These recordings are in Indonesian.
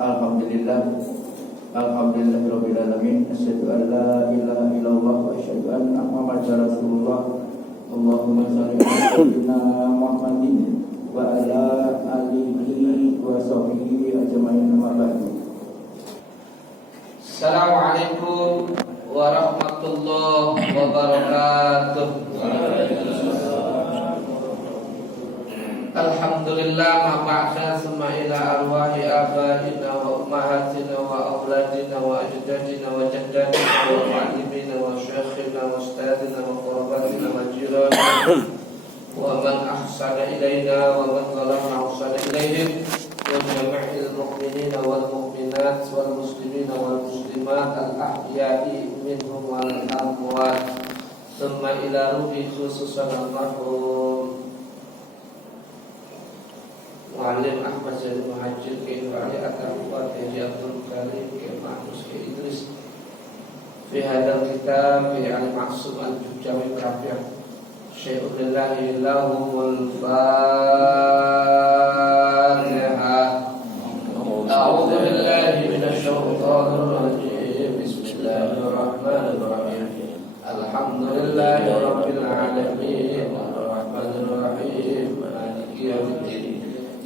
Alhamdulillah Alhamdulillahirabbil alamin. Asyhadu an la ilaha illallah wa asyhadu anna Muhammadar Rasulullah. Allahumma shalli ala sayyidina Muhammadin wa ala alihi wa sahbihi ajmain. Amma ba'du. Assalamualaikum warahmatullahi wabarakatuh. Alhamdulillah ma ba'da summa ila arwahi abaina wa ummahatina wa auladina wa ajdadina wa jaddadina wa mu'allimina wa syekhina wa ustadina wa qurabatina wa jiranina wa man ahsana ilaina wa man zalama ahsana ilaihim wa jami'il mu'minina wal mu'minat wal muslimina wal muslimat al ahya'i minhum wal amwat. Thumma ila ruhi khususan al-marhum Muallim Ahmad Zaid Muhajir Kiai Wali At-Tawad Kiai Abdul Karim Kiai Mahfuz Kiai Idris fi hadal kitab Kiai Al-Maksum Al-Jujawi Kafir Syai'ulillahi lahumul Fatihah. A'udhu billahi minasyaitonir rajim. Bismillahirrahmanirrahim. Alhamdulillahi rabbil alamin. Ar-Rahmanir Rahim. Maliki yaumiddin.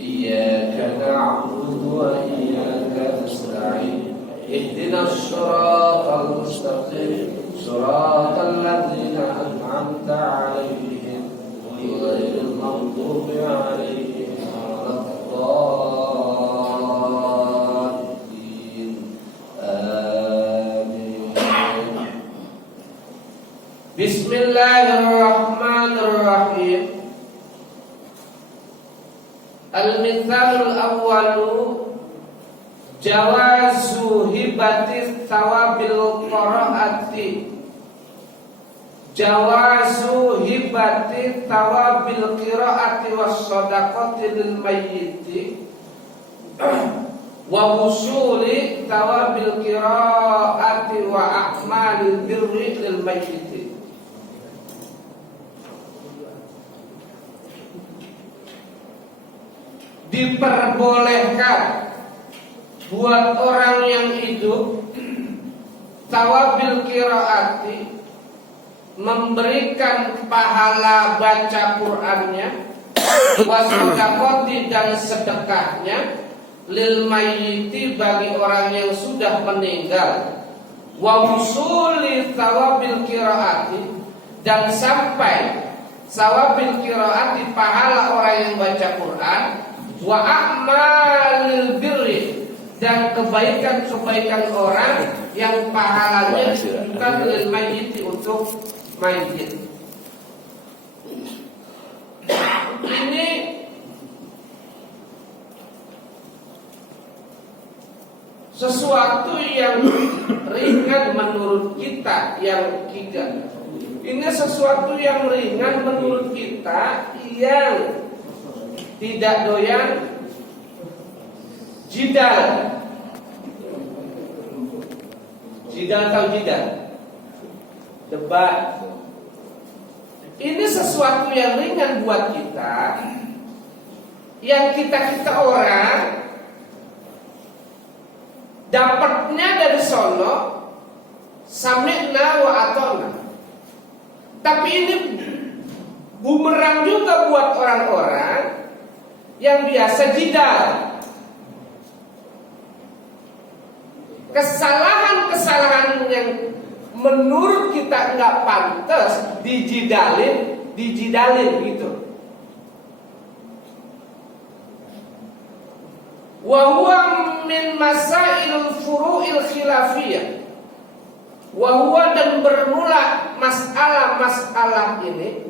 إياك نعبد وإياك نستعين اهدنا الصراط المستقيم صراط الذين أنعمت عليهم غير المغضوب عليهم ولا الضالين آمين. بسم الله الرحمن الرحيم. Al-mithalul awwalu jawazu hibati thawabil qiraati. Jawazu hibati thawabil qiraati was shadaqati lil mayyiti wa husuli thawabil qiraati wa a'malil birri lil mayyiti. Diperbolehkan buat orang yang hidup tawabil qiraati, memberikan pahala baca Qur'annya, wasodaqoti dan sedekahnya, lil mayyiti bagi orang yang sudah meninggal, wa usuli tawabil qiraati dan sampai sawabil qiraati pahala orang yang baca Quran, wa a'malil birri dan kebaikan-kebaikan orang yang pahalanya bukan lil mayyit untuk mayit. Ini sesuatu yang ringan menurut kita yang tiga. Ini sesuatu yang ringan menurut kita yang tidak doyan jidal. Jidal atau jidal? Debat. Ini sesuatu yang ringan buat kita, yang kita orang dapatnya dari sono, sami'na wa atona. Tapi ini bumerang juga buat orang-orang yang biasa jidal. Kesalahan-kesalahan yang menurut kita nggak pantas dijidalin gitu. Wa huwa min masailul furu'il khilafiyah. Wa huwa dan bermula masalah ini.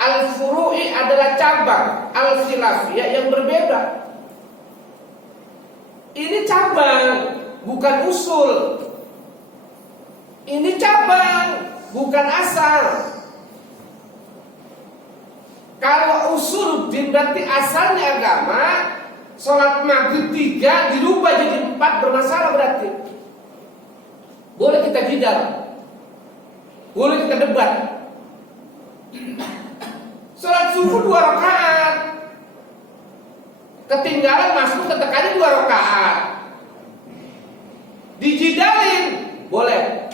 Al-furu'i adalah cabang, al-khilafiyah yang berbeda. Ini cabang, bukan usul. Ini cabang, bukan asal. Kalau usul berarti asalnya agama, sholat maghrib 3 dirubah jadi 4 bermasalah berarti. Boleh kita jidal, boleh kita debat. Sholat subuh 2 rakaat, ketinggalan masuk tetekannya 2 rakaat. Dijidalin boleh.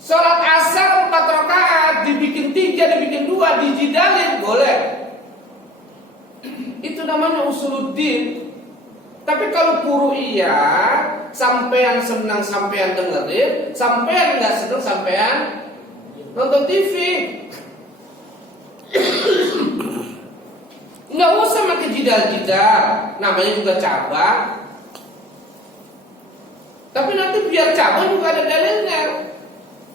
Sholat asar 4 rakaat dibikin 3, dibikin 2, dijidalin boleh. Itu namanya usuluddin. Tapi kalau furu'iyah, sampean senang sampean dengerin, sampean nggak senang sampean nonton TV. Nggak usah pakai jidal-jidal, namanya juga cabang. Tapi nanti biar cabang juga ada dalilnya.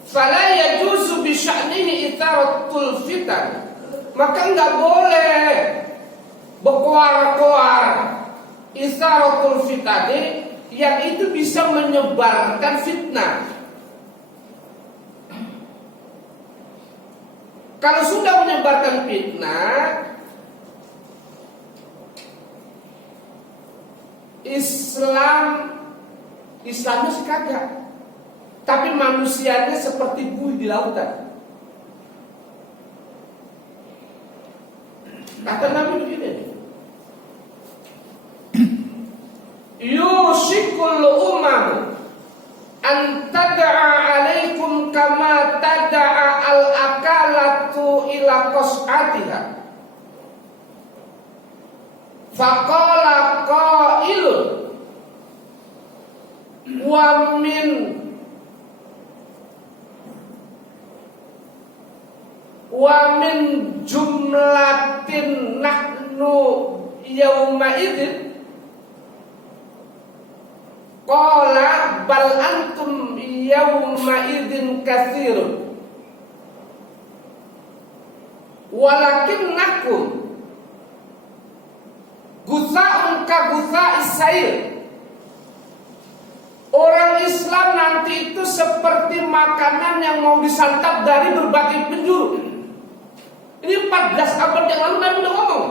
Fala yajuzu bi sya'nihi itsaratul fitan. Maka nggak boleh berkoar-koar itsaratul fitani yang itu bisa menyebarkan fitnah. Kalau sudah menyebarkan fitnah, Islamnya sih kagak, tapi manusianya seperti buih di lautan. Kata Nabi begini, yushikul umam an tada'a alaikum kama tada'a al-akalatu ila qas'atiha. Faqala qailun wa min jumlatin nahnu yawma idzin qala bal antum yawma idzin katsirun walakinnakum gusa'un ka gusa'is sail. Orang Islam nanti itu seperti makanan yang mau disantap dari berbagai penjuru. Ini 14 abad yang lalu Nabi udah ngomong.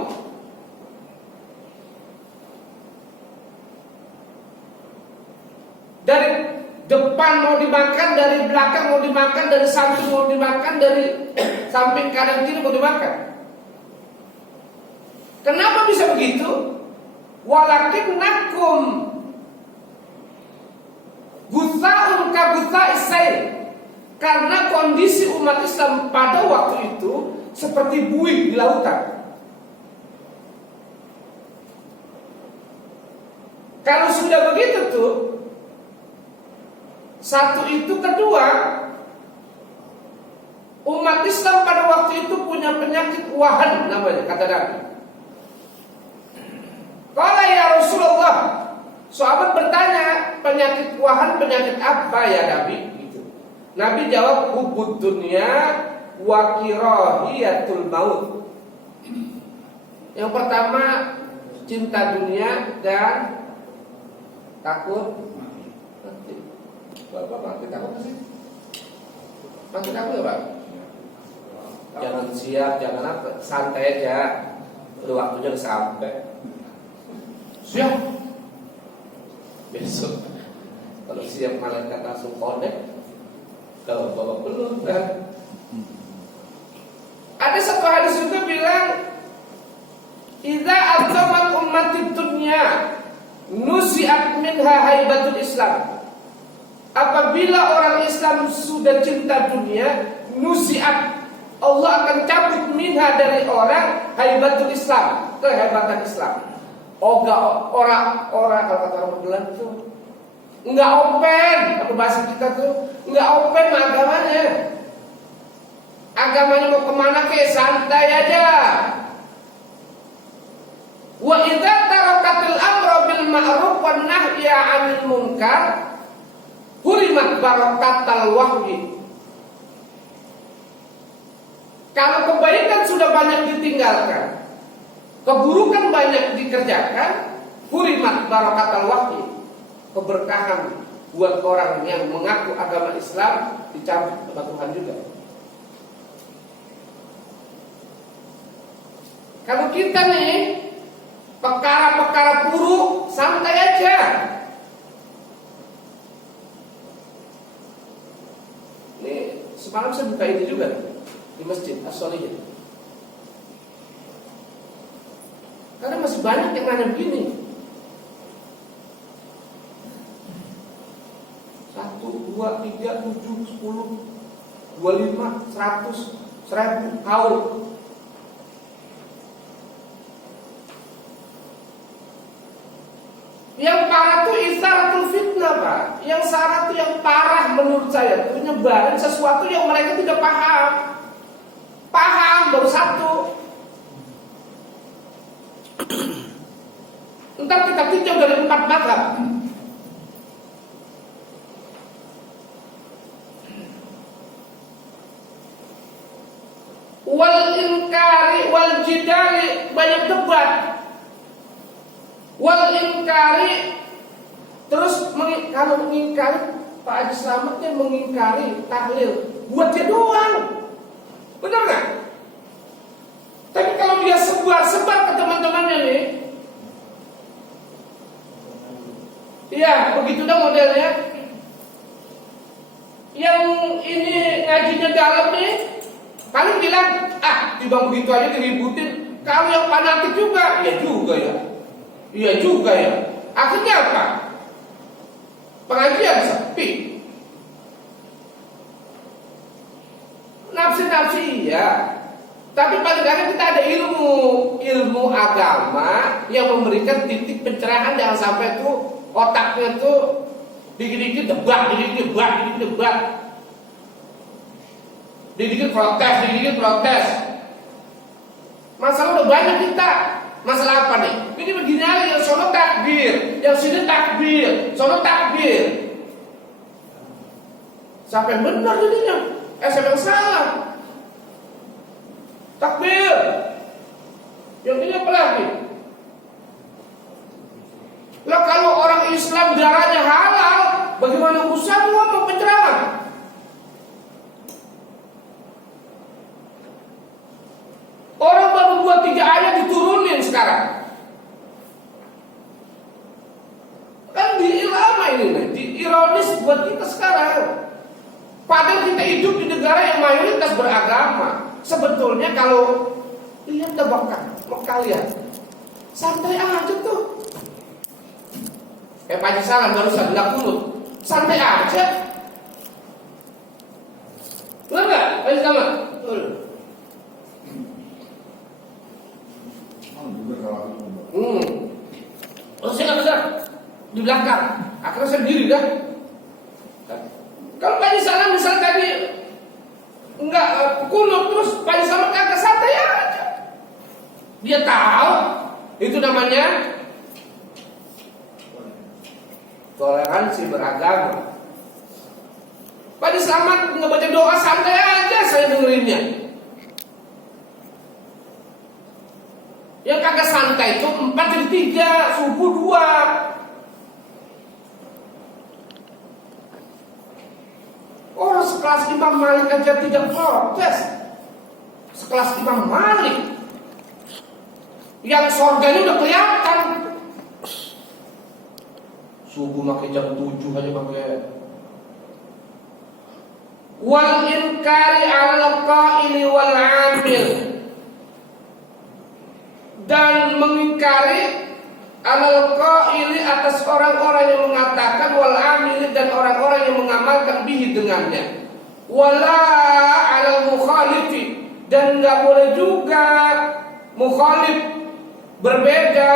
Dari depan mau dimakan, dari belakang mau dimakan, dari samping mau dimakan, dari samping kanan kiri mau dimakan. Kenapa bisa begitu? Walakinnakum gusa'un ka gusa'is sail. Karena kondisi umat Islam pada waktu itu seperti buih di lautan. Kalau sudah begitu tuh, satu itu, kedua, umat Islam pada waktu itu punya penyakit wahan namanya, kata Nabi. Kalau ya Rasulullah, sahabat bertanya, penyakit wahan penyakit apa ya Nabi? Gitu. Nabi jawab, hubud dunya wa kirahiyatul maut. Yang pertama, cinta dunia dan takut mati. Bapak mati takut sih? Mati takut ya Pak? Jangan siap, jangan apa, santai aja. Udah waktunya udah sampai. Siap. Besok kalau siap malaikat langsung connect. Kalau bapak belum kan. Ada satu hadis juga bilang, idza azamat ummatid dunya nusiat minha haibatul Islam. Apabila orang Islam sudah cinta dunia, nusiat, Allah akan cabut minha dari orang haibatul Islam, kehebatan Islam. Orang kalau kata orang Belanda tuh nggak open, apa bahasa kita tuh nggak open agamanya. Agamanya mau kemana ke, santai aja. Wa idza tarakatil amra bil ma'ruf wan nahya 'anil munkar hurimat barakatal wahyi. Kalau kebaikan sudah banyak ditinggalkan, keburukan banyak dikerjakan, hurimat barakatal wahyi, keberkahan buat orang yang mengaku agama Islam dicabut oleh Tuhan juga. Kalau kita nih perkara-perkara buruk, santai aja. Ini semalam saya buka ini juga di masjid As-Solihin. masih banyak yang nanya begini. 1, 2, 3, 7, 10, 25, 100, 1000 haul. Yang parah tuh isaratul fitnah, Pak. Yang salah tuh yang parah menurut saya, penyebaran sesuatu yang mereka tidak paham. Paham baru satu. Entar kita tinjau dari 4 mazhab. Wal inkari wal jidali, banyak debat. Wal inkari, terus kalau mengingkari, Pak Haji Slametnya mengingkari tahlil buat dia doang. Benar nggak? Tapi kalau dia sebar ke teman-temannya nih, iya begitu dah modelnya. Yang ini ngajinya dalam nih, paling bilang, tiba begitu aja diributin. Kalau yang fanatik juga, iya juga ya. Akhirnya apa? Pengajian sepi. Nafsi iya. Tapi paling kadang kita ada ilmu agama yang memberikan titik pencerahan, jangan sampai tuh otaknya tuh dikit-dikit debat, dikit protes. Masalah udah banyak kita. Masalah apa nih? Ini begini aja, yang sono takbir, yang sini takbir, sono takbir. Siapa yang benar jadinya? Siapa yang salah? Takbir. Yang ini apa lagi? Lah kalau orang Islam darahnya halal, bagaimana urusan ngomong penceramah? Orang baru 2-3 ayat diturunin sekarang. Kan diilama ini, ironis buat kita sekarang. Padahal kita hidup di negara yang mayoritas beragama. Sebetulnya kalau lihat ke Mekah kalian, santai aja tuh. Pak Haji Salam barusan bilang dulu, santai aja. Benar nggak, Pak Haji Salam? Betul. Saya nggak benar di belakang. Akhirnya saya berdiri dah. Kalau Pak Haji Salam misalnya tadi enggak kunut, terus Pak Haji Salam kagak, santai aja. Dia tahu itu namanya toleransi beragama. Pak Haji Slamet ngebaca doa santai aja, saya dengerinnya. Yang kagak santai itu 4 jadi 3, subuh 2. Orang sekelas Imam Malik aja tidak protes. Sekelas Imam Malik yang surganya udah kelihatan. Subuh pakai jam 7 aja pakai. Wal inkari 'alal qaili wal 'amil, dan mengingkari 'alal qaili atas orang-orang yang mengatakan, wal 'amil dan orang-orang yang mengamalkan bihi dengannya. Wala 'alal mukhalifi, dan enggak boleh juga mukhalif berbeda.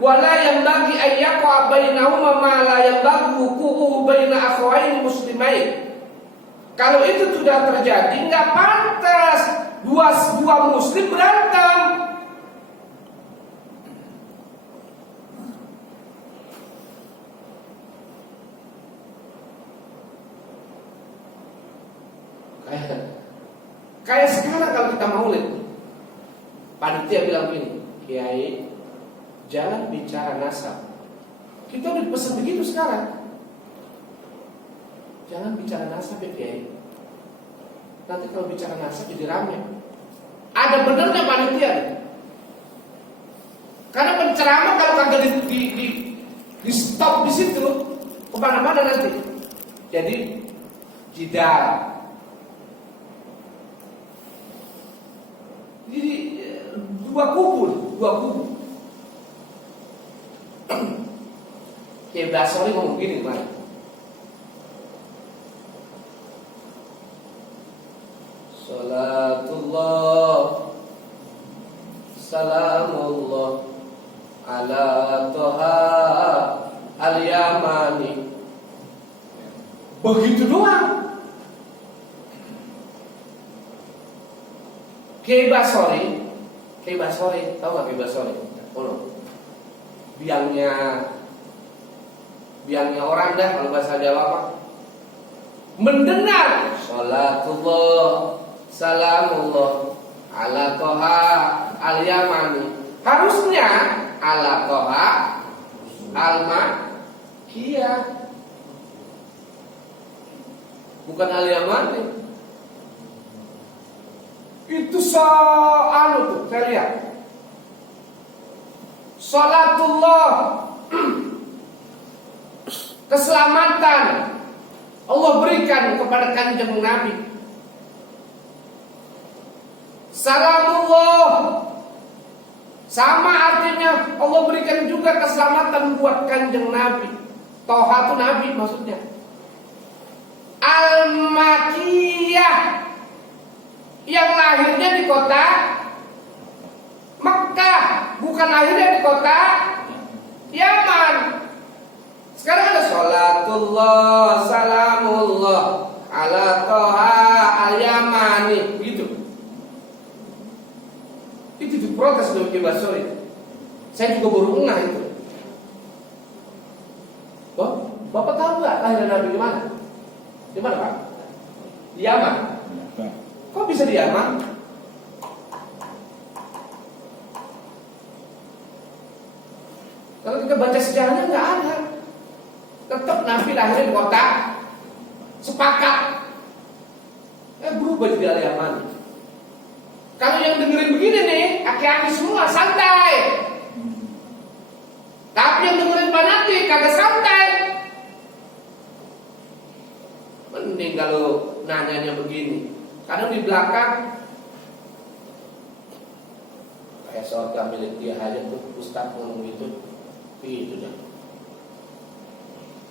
Wala yang bagi ayyaqa bainahuma ma la yanbaghi wuqu'uhu baina akhawain muslimain. Kalau itu sudah terjadi, nggak pantas dua muslim berantem. Kayak sekarang kalau kita maulid, panitia bilang gini, Kiai, jangan bicara nasab. Kita udah pesan begitu sekarang. Jangan bicara nasab ya Kiai. Nanti kalau bicara nasab jadi rame. Ada benernya panitia nih. Karena penceramah kalau kagak di stop di situ, kemana-mana nanti. Jadi jidal. Jadi dua kubu. Kiai Basori ngomong gini kemarin. Salatullah salamullah ala toha al-yamani. Begitu doang. Kiai Basori, tahu nggak Kiai Basori? Oh, biangnya orang dah kalau bahasa Jawa apa? Mendengar salatullah salamullah ala toha al-yamani. Harusnya ala toha al-makiyah, bukan al-yamani. Itu soal tuh, saya lihat. Salatullah keselamatan Allah berikan kepada kanjeng Nabi. Salamullah sama artinya Allah berikan juga keselamatan buat kanjeng Nabi. Toha itu Nabi maksudnya. Al-Makiyah yang lahirnya di kota Mekah, bukan lahirnya di kota Yaman. Sekarang ada salatullah salamullah ala toha al-yamani gitu. Itu diprotes oleh Kiai Basori. Saya juga baru ngeh itu. Bapak tahu nggak lahirnya Nabi di mana? Di mana Pak? Di Yaman. Kok bisa di Yaman? Kalau kita baca sejarahnya nggak ada. Tetap Nabi lahir di kota. Sepakat. Berubah jadi Yaman. Kalau yang dengerin begini nih, aki-aki semua santai. Tapi yang dengerin fanatik kagak santai. Mending kalau nanyanya begini. Kadang di belakang kayak surga milik dia aja tuh Ustaz ngomong gitu dah.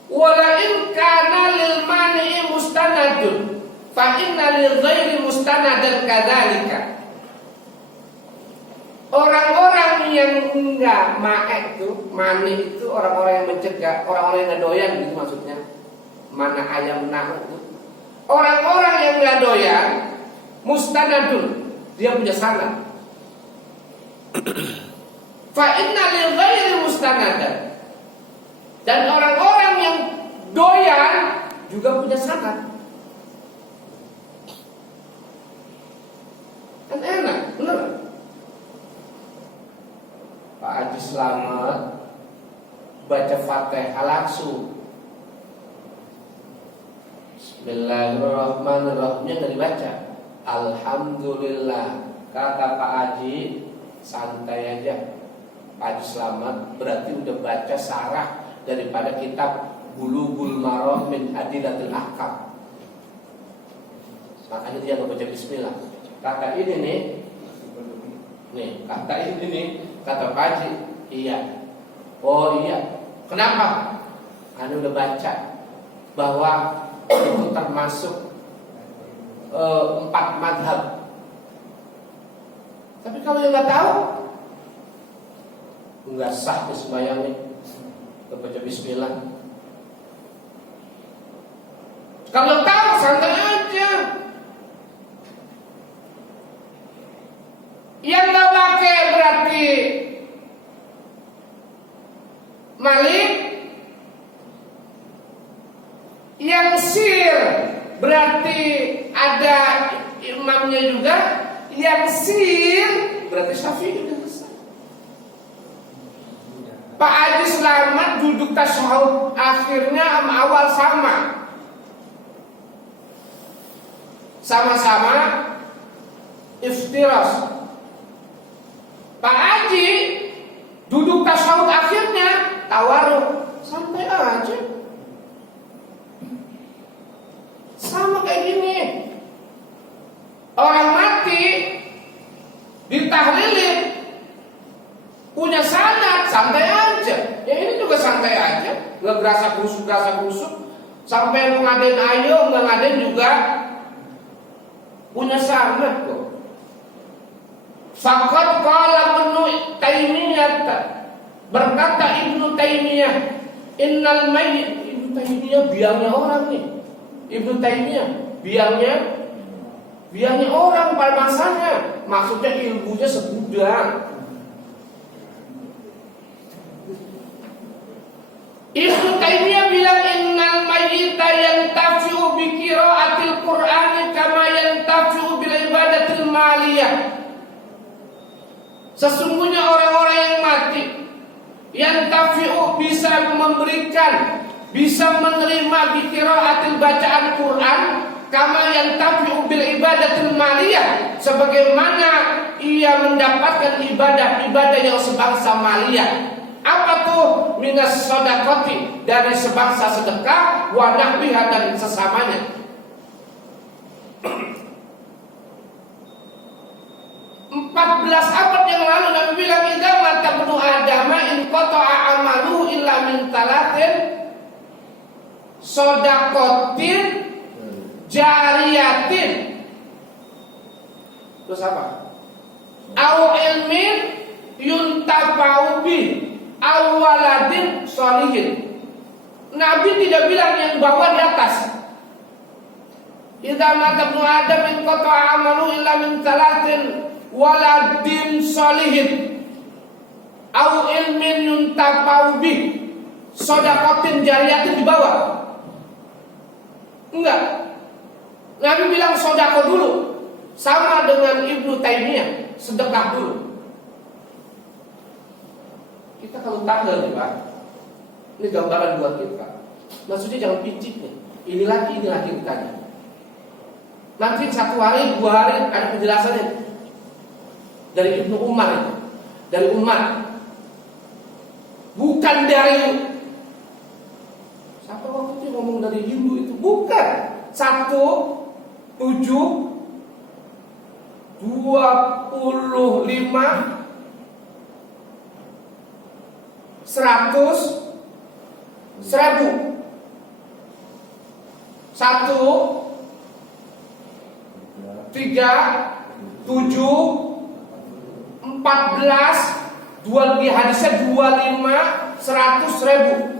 Wala in kana lil mani mustanadun fa inna lil ghairi mustanadan kadzalika. Orang-orang yang enggak maek itu, mani itu orang-orang yang mencegah, orang-orang yang enggak doyan gitu maksudnya. Mana ayam nahu itu. Orang-orang yang enggak doyan mustanadun, dia punya sanad. Fa inna lil ghairi mustanadan. Dan orang-orang yang doyan juga punya sanad. Kan enak, benar? Pak Haji Slamet baca Fatihah langsung. Bismillahirrahmanirrahimnya nggak dibaca. Alhamdulillah. Kata Pak Haji, santai aja. Pak Haji Slamet berarti udah baca sarah daripada kitab Bulughul Maram min Adillatil Ahkam. Makanya dia nggak baca Bismillah. Kata ini nih, kata ini nih, kata Pak Haji, iya. Oh iya. Kenapa? Anda udah baca bahwa itu termasuk 4 madhab. Tapi kalau yang nggak tahu, nggak sah sembahyangnya. Baca Bismillah. Kalau tahu santai aja. Yang nggak pakai berarti malik. Yang sir berarti ada imamnya juga. Yang sir berarti Syafi'i. Pak Haji Slamet duduk tasyahud akhirnya sama awal sama-sama iftiras. Pak Haji duduk tasyahud akhirnya tawaruk, santai aja. Sama kayak gini. Orang mati ditahlilin punya sanad, santai aja. Ya ini juga santai aja. ngegerasa kusuk sampai ngadain ayo, nggak ngadain juga punya sanad kok. Faqad qala Ibnu Taimiyah, berkata Ibnu Taimiyah, innal mayyit. Ibnu Taimiyah biangnya orang nih. Ibnu Taimiyah biangnya orang pada masanya. Maksudnya ilmunya segudang. Ibnu Taimiyah bilang innal mayyita yantafi'u bi qira'atil Qur'ani kama yantafi'u bil ibadatil maliyah. Sesungguhnya orang-orang yang mati yantafi'u bisa memberikan, bisa menerima bi qira'atil bacaan Quran kama yantafi'u bil ibadatil maliyah, sebagaimana ia mendapatkan ibadah-ibadah yang sebangsa maliyah. Apa tuh? Minas shadaqati, dari sebangsa sedekah, wa nahwiha, dan sesamanya. Belas abad yang lalu Nabi bilang, idza mata ibnu Adam in qata'a amaluhu illa min talatin shadaqatin jariyatin. Terus apa? Au ilmin yuntafa'u bih awaladin sholihin. Nabi tidak bilang yang bawah di atas. Idza mata ibnu Adam in qata'a amaluhu illa min talatin waladin sholihin au ilmin yuntafa'u bih shadaqatin jariyatin di bawah. Enggak. Nabi bilang sedekah dulu. Sama dengan Ibnu Taimiyah, sedekah dulu. Kita kalau tahlil nih Pak, ini gambaran buat kita. Maksudnya jangan picik nih. Ini lagi ditanya. Nanti 1 hari, 2 hari ada penjelasannya. Dari Ibnu Umar itu. Dari Umar. Bukan dari, siapa waktu itu ngomong dari Hindu itu? Bukan. 1, 7, 25, 100, 1000. 1, 3, 7, 14, 2 di hadisnya 25, 100, 1000.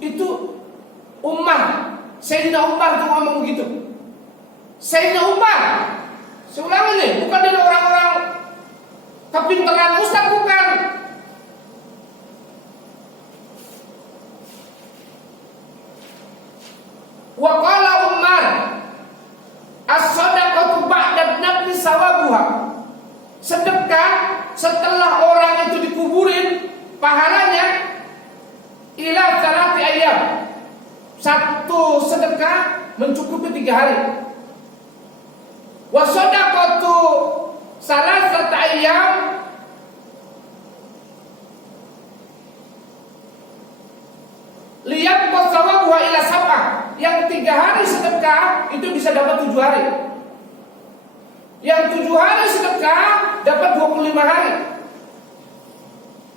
Itu Umar, Sayyidina Umar itu ngomong begitu. Sayyidina Umar, saya ulangi nih, bukan dari orang-orang kepintaran ustaz, bukan. Wa qala Umar, as-shadaqatu ba'da nabli sawabuha. Sedekah setelah orang itu dikuburin, pahalanya ila 3 ayam. 1 sedekah mencukupi 3 hari. Wa shadaqatu 3 ayam liyab qasawabuha ila 7. Yang 3 hari sedekah itu bisa dapat 7 hari. Yang 7 hari sedekah dapat 25 hari.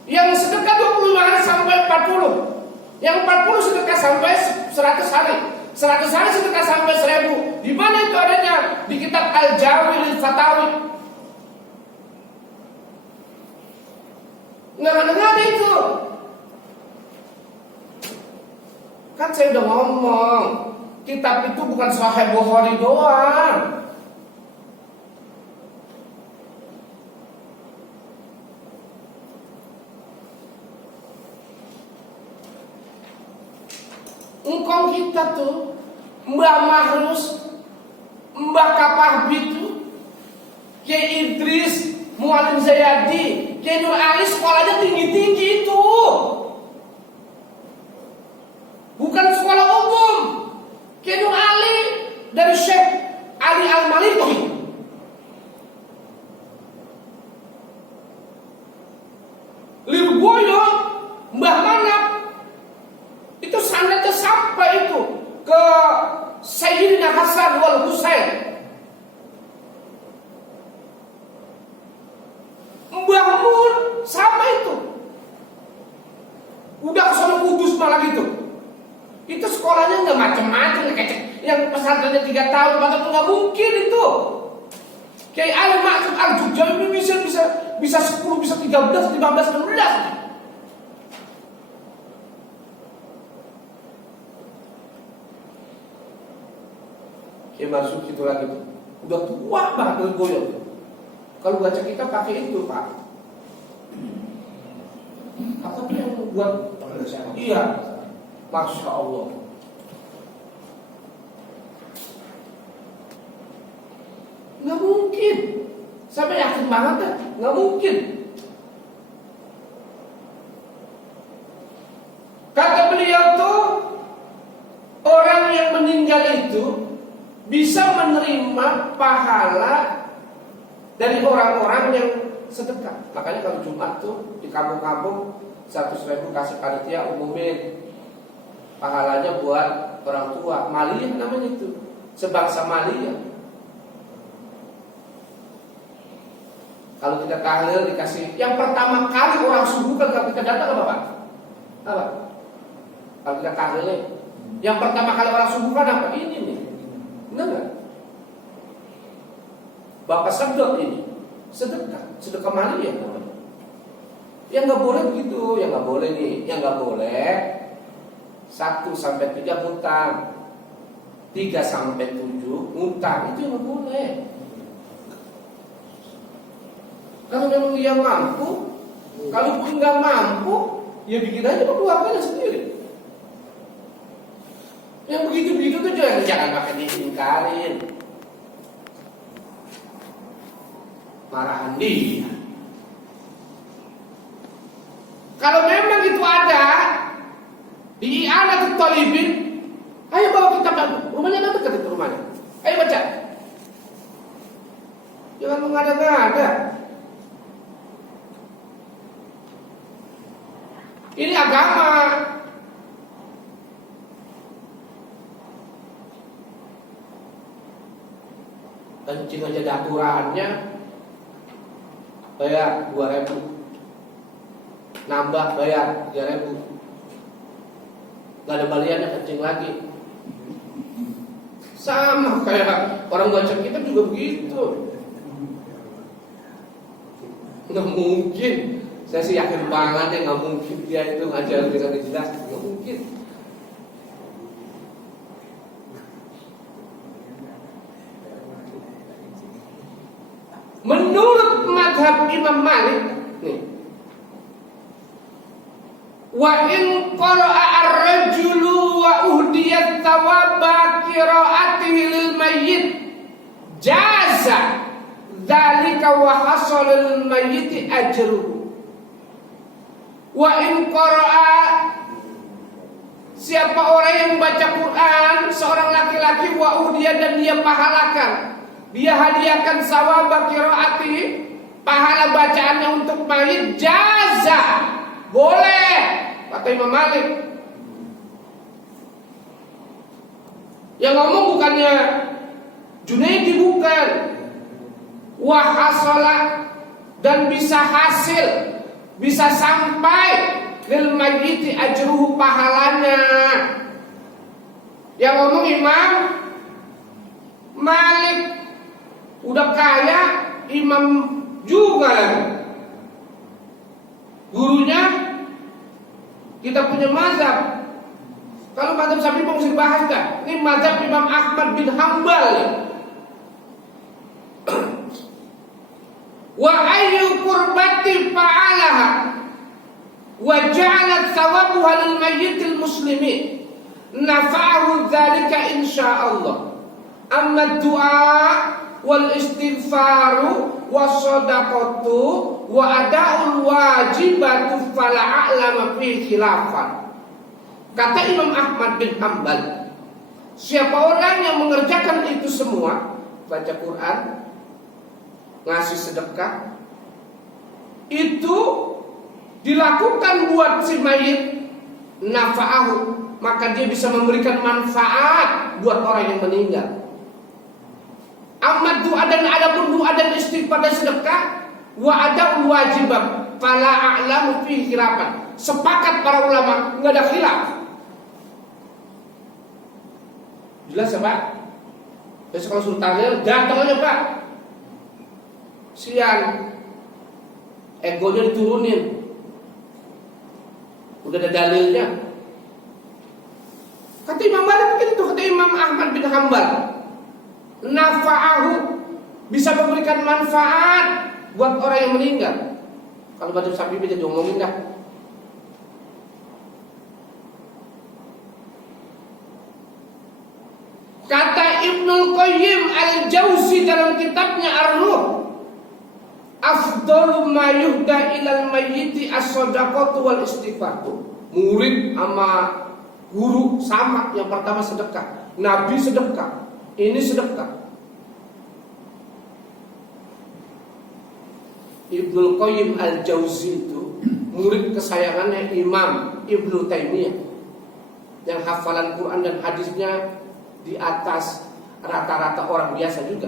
Yang sedekah 25 hari sampai 40. Yang 40 sedekah sampai 100 hari. 100 hari sedekah sampai 1000. Di mana itu adanya? Di kitab Al-Jawi lil Fatawi. Nggak ada itu. Kan saya udah ngomong, kitab itu bukan Sahih Bukhari doang. Engkau kita tuh Mbah Mahrus, Mbah Kapahbi tuh, Kiai Idris, Mualim Zayadi, Kiai Nur Ali sekolahnya tinggi-tinggi itu. Bukan sekolah umum. Kiai Nur Ali dari Syekh Ali Al-Maliki. Lirboyo, Mbah Manap, itu sanadnya sampai itu ke Sayyidina Hasan wal Husain. Udah kesana Kudus malah gitu. Itu sekolahnya nggak macam-macam, yang pesantrennya 3 tahun, 4 tahun nggak mungkin itu. Kayak Ali Maksud Al-Jujam ini bisa 10, bisa 13, 15, 16. Kayak masuk itu lagi tuh. Udah tua banget goyang. Kalau baca kita pakai itu, Pak. Apa tuh yang buat? Iya, Masya Allah. Nggak mungkin. Sampai yakin banget kan? Nggak mungkin. Kata beliau tuh, orang yang meninggal itu bisa menerima pahala dari orang-orang yang sedekah. Makanya kalau Jumat tuh di kampung-kampung 100.000 kasih panitia umumin. Pahalanya buat orang tua. Maliyah namanya itu. Sebangsa maliyah. Kalau kita tahlil dikasih. Yang pertama kali orang subuhkan kalau kita datang apa Pak? Apa? Kalau kita tahlil, yang pertama kali orang subuhkan apa? Ini nih. Benar nggak? Bapak sedot ini. Sedekah maliyah namanya. Yang nggak boleh begitu, yang nggak boleh nih, yang nggak boleh 1 sampai 3 ngutang, 3 sampai 7 ngutang, itu yang nggak boleh. Kalau memang dia mampu, kalau pun nggak mampu, ya bikin aja keluarganya sendiri. Yang begitu-begitu tuh jangan pakai diingkarin. Marahan dia. Kalau memang itu ada di I'anatul Talibin, ayo bawa kitab aku. Rumahnya ada dekat itu rumahnya. Ayo baca. Jangan mengada-ngada. Ini agama. Kencing aja ada aturannya. Bayar 2.000. Nambah bayar 3.000. Gak ada baliannya, kencing lagi. Sama kayak orang baca kitab juga begitu. Nggak mungkin. Saya sih yakin banget ya nggak mungkin dia itu ngajar dengan jelas. Nggak mungkin. Menurut madhab Imam Malik nih, wa in qara'a ar-rajulu wa uhdiyat thawaba qira'atihi lil mayyit jaza dzalika wa hasala lil mayyit ajruhu. Wa in qara'a, siapa orang yang baca Quran, seorang laki-laki, wa uhdiyat, dan dia pahalakan, dia hadiahkan sawaba qiraati, pahala bacaannya untuk mayit, jaza, boleh, kata Imam Malik. Yang ngomong bukannya Junaidi, bukan. Wahasola, dan bisa hasil, bisa sampai lil mayyiti ajruhu, pahalanya. Yang ngomong Imam Malik. Udah kaya, imam juga lagi. Gurunya kita punya mazhab. Kalau mazhab Syafi'i mau dibahas kan? Ini mazhab Imam Ahmad bin Hambal. Wa ayyu qurbati fa'alaha wa ja'alat thawabuha lil mayyitil muslimin nafa'ahu dzalika insyaallah. Amma du'a wal istighfaru was-shadaqatu wa ada'ul wajibatu fala a'lama fi khilafan. Kata Imam Ahmad bin Hambal, siapa orang yang mengerjakan itu semua, baca Quran, ngasih sedekah, itu dilakukan buat si mayit, nafa'ahu, maka dia bisa memberikan manfaat buat orang yang meninggal. Amma doa, dan adapun doa dan istighfar dan sedekah, wa ada wajibah fala a'lamu fi khilafan. Sepakat para ulama ada khilaf. Jelas ya Pak? Besok kalau suruh tahlil, datang aja Pak. Siang, egonya diturunin. Udah ada dalilnya. Kata Imam Malik begitu, kata Imam Ahmad bin Hanbal, nafa'ahu, bisa memberikan manfaat buat orang yang meninggal. Kalau baca sapi bisa diomongin dah. Kata Ibnul Qayyim al-Jauzi dalam kitabnya Ar-Ruh, afdalu ma yuhda ilal mayyiti as-shadaqatu wal istighfar. Murid sama guru sama, yang pertama sedekah. Nabi sedekah, ini sedekah. Ibnul Qayyim al-Jauzi itu murid kesayangannya Imam Ibnu Taimiyah, yang hafalan Quran dan hadisnya di atas rata-rata orang biasa juga.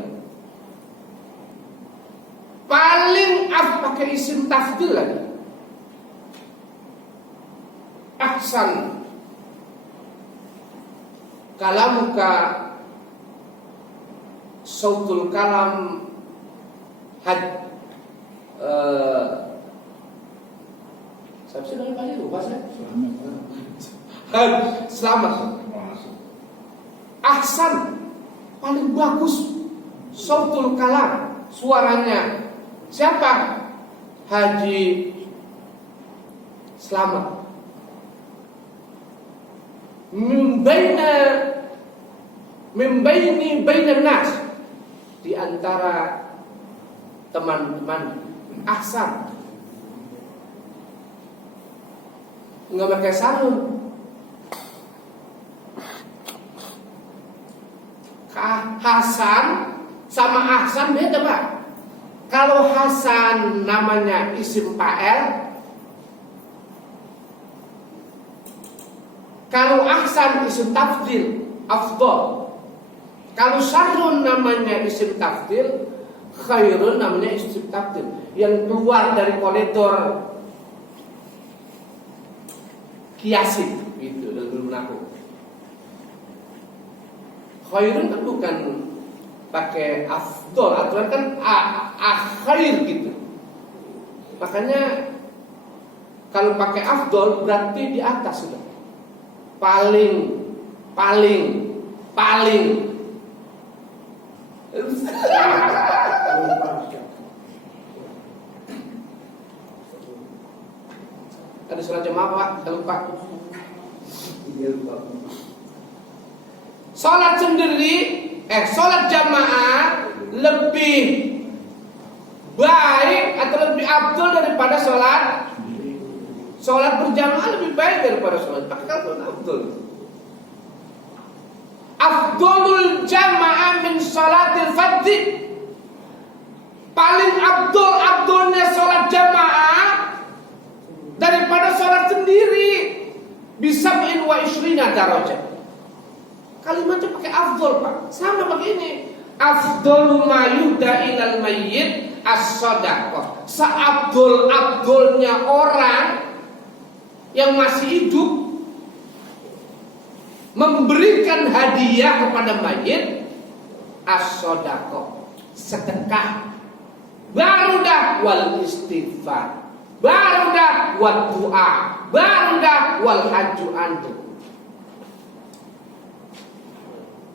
Paling pakai isim tafdil lagi. Ahsan kalamuka sautul kalam saya bisa dari balik lupa saya. Selamat. Ahsan, paling bagus sautul kalam, suaranya. Siapa? Haji Slamet. Membaini bainan nas, di antara teman-teman. Ahsan, nggak pakai sarung. Hasan sama Ahsan beda Pak. Kalau Hasan namanya isim fa'il, kalau Ahsan isim tafdil, afdal. Kalau Syarrun namanya isim tafdil, Khairun namanya isim tafdil, yang keluar dari koridor kiasi gitu dalam ilmu nahwu. Khairun kan bukan pakai afdol, aturan kan khair gitu. Makanya kalau pakai afdol berarti di atas sudah. Paling. Ada sholat jamaah Pak, jangan lupa. Sholat sendiri, sholat jamaah lebih baik atau lebih abdul daripada sholat berjamaah lebih baik daripada sholat. Pakai kalau abdul. Afdolul jamaah min sholatil fardhi. Paling abdulnya sholat jamaah daripada sholat sendiri. Bisa min wa ishrina darajah. Kalimatnya pakai afdol Pak. Sama begini. Afdolu ma yuhda ilal mayyit as-shadaqah. Seabdul-abdulnya orang yang masih hidup memberikan hadiah kepada mayit as-shadaqah, sedekah. Baru dah wal istighfar, baru dah wal du'a, baru dah wal haju antum.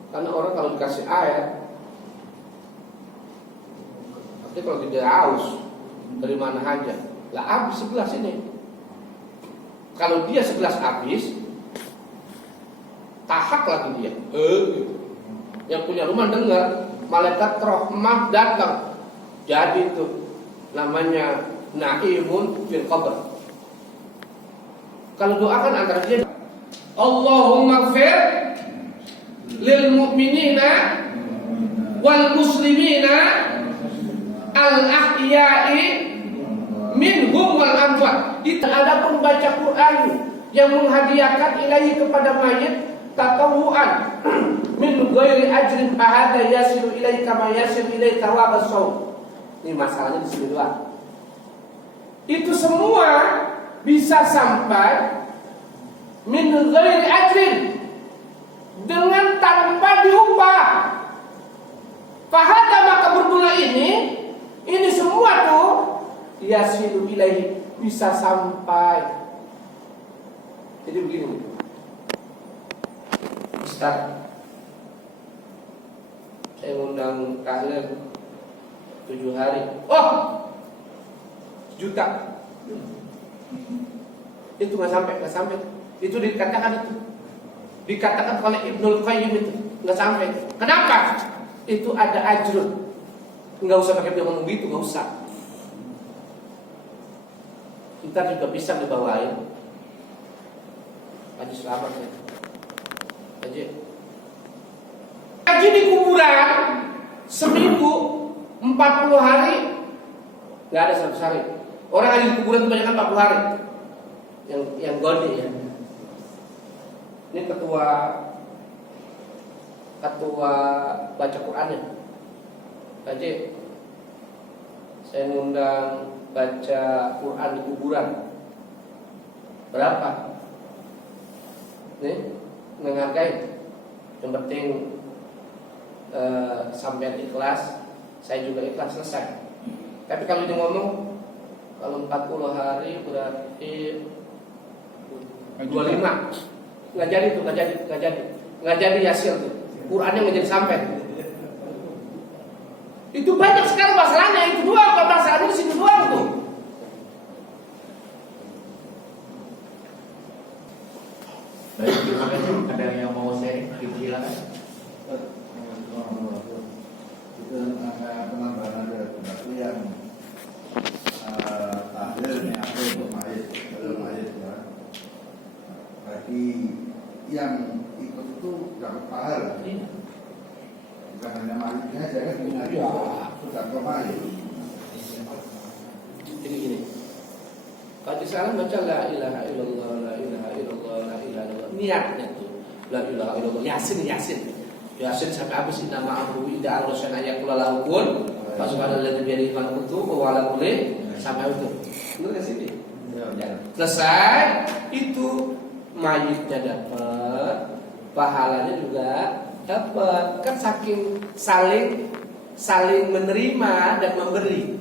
Karena orang kalau dikasih air, tapi kalau tidak haus, dari mana aja, lah habis segelas ini. Kalau dia segelas habis, tahak lagi dia. Gitu. Yang punya rumah dengar, malaikat rahmah datang. Jadi itu namanya naimun fil qabr. Kalau doa kan antara dia, Allahumma ighfir lil mu'minina wal muslimina al ahya'i minhum wal amwat. Adapun baca Quran yang menghadiahkan ilahi kepada mayit tatawuan min ghairi ajrin fahada yasilu ilaika kama yasil ilai thawab as-shaum. Ini masalahnya di sini doang. Itu semua bisa sampai min ghairi ajrin, dengan tanpa diupah. Fahada, maka bermula ini semua tuh yasilu ilaihi, bisa sampai. Jadi begini, Ustaz, saya undang tahlil 7 hari. Oh, juta. Itu nggak sampai. Itu dikatakan oleh Ibnul Qayyim, itu nggak sampai. Kenapa? Itu ada ajrun. Nggak usah pakai dia ngomong gitu, nggak usah. Kita juga bisa dibawain. Haji selamat ya. Haji di kuburan seminggu 40 hari nggak ada 100 hari. Orang haji di kuburan kebanyakan 40 hari. Yang gede ya. Ini ketua baca Qurannya. Haji, saya ngundang baca Quran di kuburan. Berapa? Nih, menghargai. Yang penting sampai ikhlas, saya juga ikhlas, selesai. Tapi kalau dia ngomong, kalau 40 hari berarti 25. Nggak jadi hasil tuh. Qurannya nggak jadi sampai. Itu banyak sekali masalahnya, itu doang, masalahnya di situ doang tuh. Baik, terima kasih. Ada yang mau sharing? Silakan. Itu penambahan ada berarti yang tahlilnya apa itu mayit, dalam mayit ya. Bagi yang ikut itu dapat pahala. Bukan hanya mayitnya aja kan, Ya. sudah ke mayit. Gini. Kalau salam baca la ilaha illallah, la ilaha illallah, la ilaha illallah. Niatnya tuh la ilaha illallah. Yasin sampai habis, nama amru ida ar-rasul ayakul lahukun. Subhanalladzi bi yadihi malakutu wa ala kulli sampai itu. Benar enggak sih? Ya. Selesai itu mayitnya dapat, pahalanya juga dapat. Kan saking saling menerima dan memberi.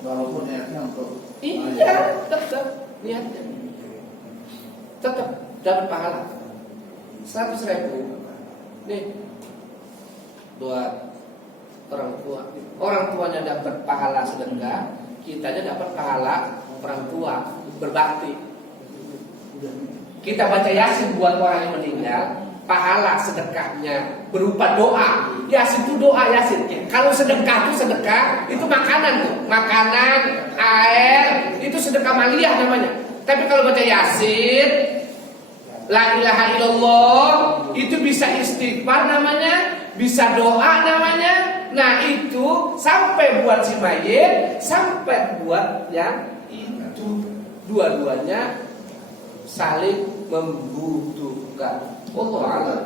Walaupun niatnya untuk Iya, tetap niatnya. Tetap dapat pahala 100.000. Nih buat orang tua. Orang tuanya dapat pahala sedekah, kitanya dapat pahala orang tua berbakti. Kita baca Yasin buat orang yang meninggal, pahala sedekahnya berupa doa. Yasin itu doa Yasin. Kalau sedekah itu makanan tuh, makanan, air, itu sedekah maliyah namanya. Tapi kalau baca Yasin, la ilaha illallah, itu bisa istighfar namanya, bisa doa namanya. Nah itu sampai buat si mayit, sampai buat yang itu, dua-duanya saling membutuhkan. Allah a'lam.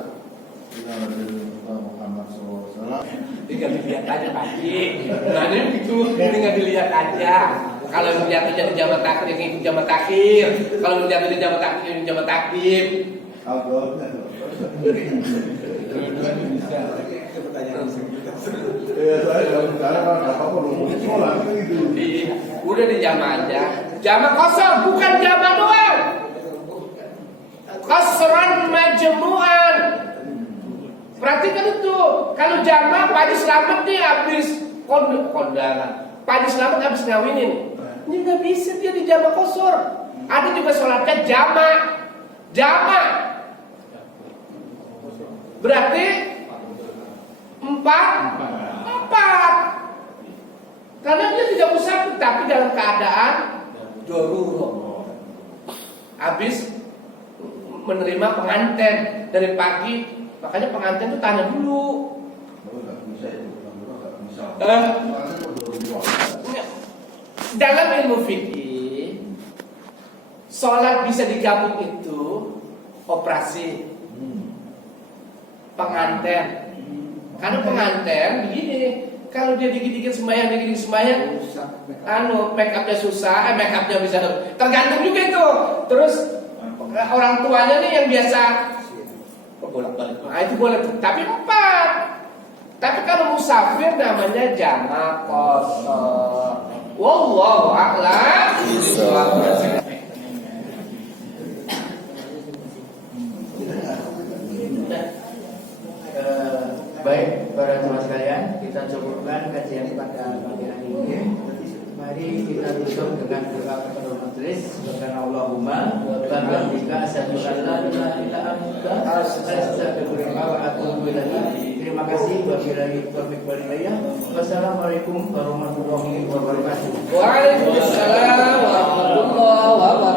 Muhammad SAW. Tinggal dilihat aja Pakji. Nah ini gitu, tinggal dilihat aja. Kalau melihat jadi jabat takhir, yang ikut jabat takhir. Kalau melihat jadi jabat takhir, yang jabat takdim. Udah di jama aja. Jama kosong, bukan jama doang. Kosron majmu'an. Perhatikan itu. Kalau jama, Pak Haji Slamet nih habis kondangan. Pak Haji Slamet habis ngawinin. Ini nggak bisa dia di jama kosor. Ada juga sholatnya jama. Berarti 4. Karena dia tidak musafir, tapi dalam keadaan darurat. Habis menerima pengantin dari pagi, makanya pengantin itu tanya dulu. Dalam ilmu fikih, sholat bisa digabung itu operasi pengantin. Karena pengantin begini, kalau dia dikit-dikit sembahyang, make upnya susah, make upnya bisa tergantung juga itu. Terus orang tuanya nih yang biasa Bolak-balik. nah, itu boleh, tapi 4. Tapi kalau musafir namanya jamak qasar. Wallahu a'lam bishawab. Baik para jemaah sekalian, kita cukupkan kajian pada pagi hari ini. Mari kita tutup dengan doa kepada majelis. Subhanallahumma wa bihamdika asyhadu an la ilaha illa anta astaghfiruka wa atubu ilaik. Terima kasih wabillahi taufiq wal hidayah. Wassalamualaikum warahmatullahi wabarakatuh. Waalaikumsalam warahmatullahi wabarakatuh.